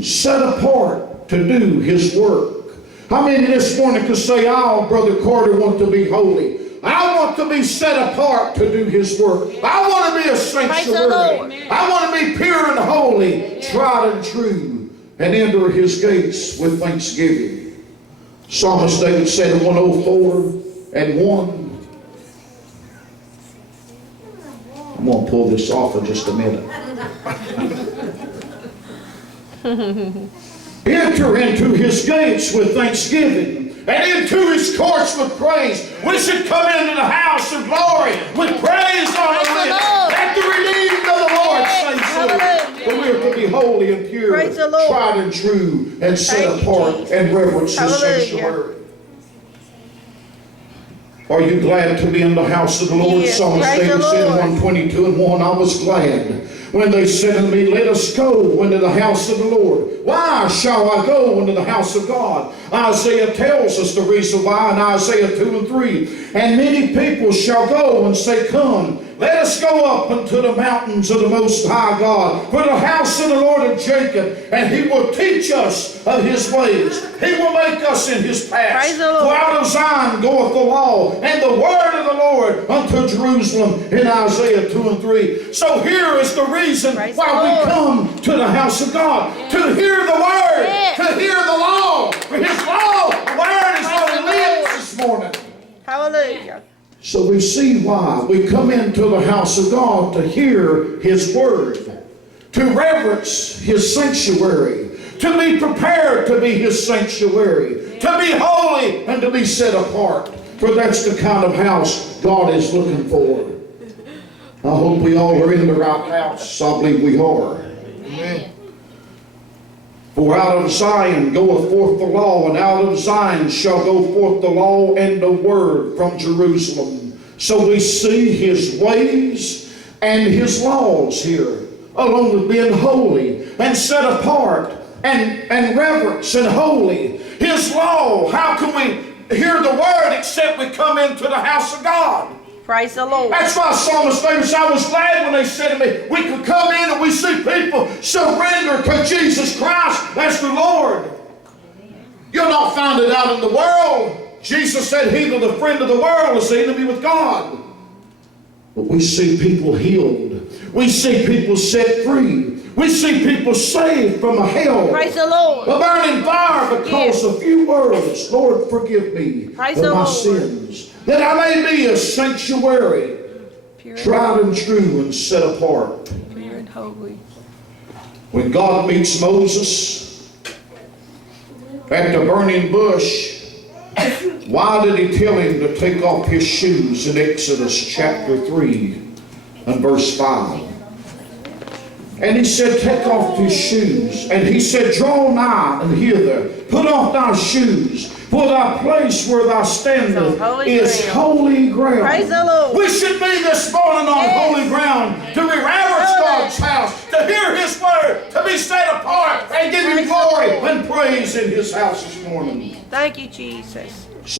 chosen, set apart to do His work. How many this morning could say, "Oh, Brother Carter want to be holy. I want to be set apart to do His work. I want to be a sanctuary. I want to be pure and holy, tried and true, and enter His gates with thanksgiving." Psalmist David said in 104:1. I'm going to pull this off for just a minute. Enter into His gates with thanksgiving and into His courts with praise. We should come into the house of glory with praise on our lips. Let the redeemed of the Lord say so. For we are to be holy and pure, tried and true, and set apart and reverence His sanctuary. Are you glad to be in the house of the Lord? Yes. Psalmist David said in 122:1, I was glad when they said unto me, "Let us go into the house of the Lord." Why shall I go into the house of God? Isaiah tells us the reason why in Isaiah 2:3. And many people shall go and say, "Come, let us go up unto the mountains of the Most High God, for the house of the Lord of Jacob, and He will teach us of His ways. He will make us in His paths. For out of Zion goeth the law, and the word of the Lord unto Jerusalem," in Isaiah 2:3. So here is the reason why we come to the house of God, to hear the word, to hear the law. For His law, the word is what He lives this morning. Hallelujah. So we see why we come into the house of God, to hear His word, to reverence His sanctuary, to be prepared to be His sanctuary, to be holy and to be set apart. For that's the kind of house God is looking for. I hope we all are in the right house. I believe we are. Amen. For out of Zion goeth forth the law, and out of Zion shall go forth the law and the word from Jerusalem. So we see His ways and His laws here, along with being holy and set apart and reverence and holy. His law, how can we hear the word except we come into the house of God? Praise the Lord. That's why Psalmist David said, I was glad when they said to me, we could come in and we see people surrender to Jesus Christ as the Lord. You'll not find it out in the world. Jesus said, "He that is the friend of the world is the enemy with God." But we see people healed. We see people set free. We see people saved from a hell, Praise the Lord, a burning fire, because a few words, "Lord, forgive me Praise of my sins, that I may be a sanctuary, tried and true and set apart." pure and holy. When God meets Moses at the burning bush, why did He tell him to take off his shoes in Exodus chapter 3 and verse 5? And He said, "Take off his shoes." And He said, "Draw nigh and hither, put off thy shoes, for thy place where thou standest is holy ground." Praise the Lord. We should be this morning on holy ground, to reverence God's house, to hear His word, to be set apart and give Him glory and praise in His house this morning. Thank you, Jesus.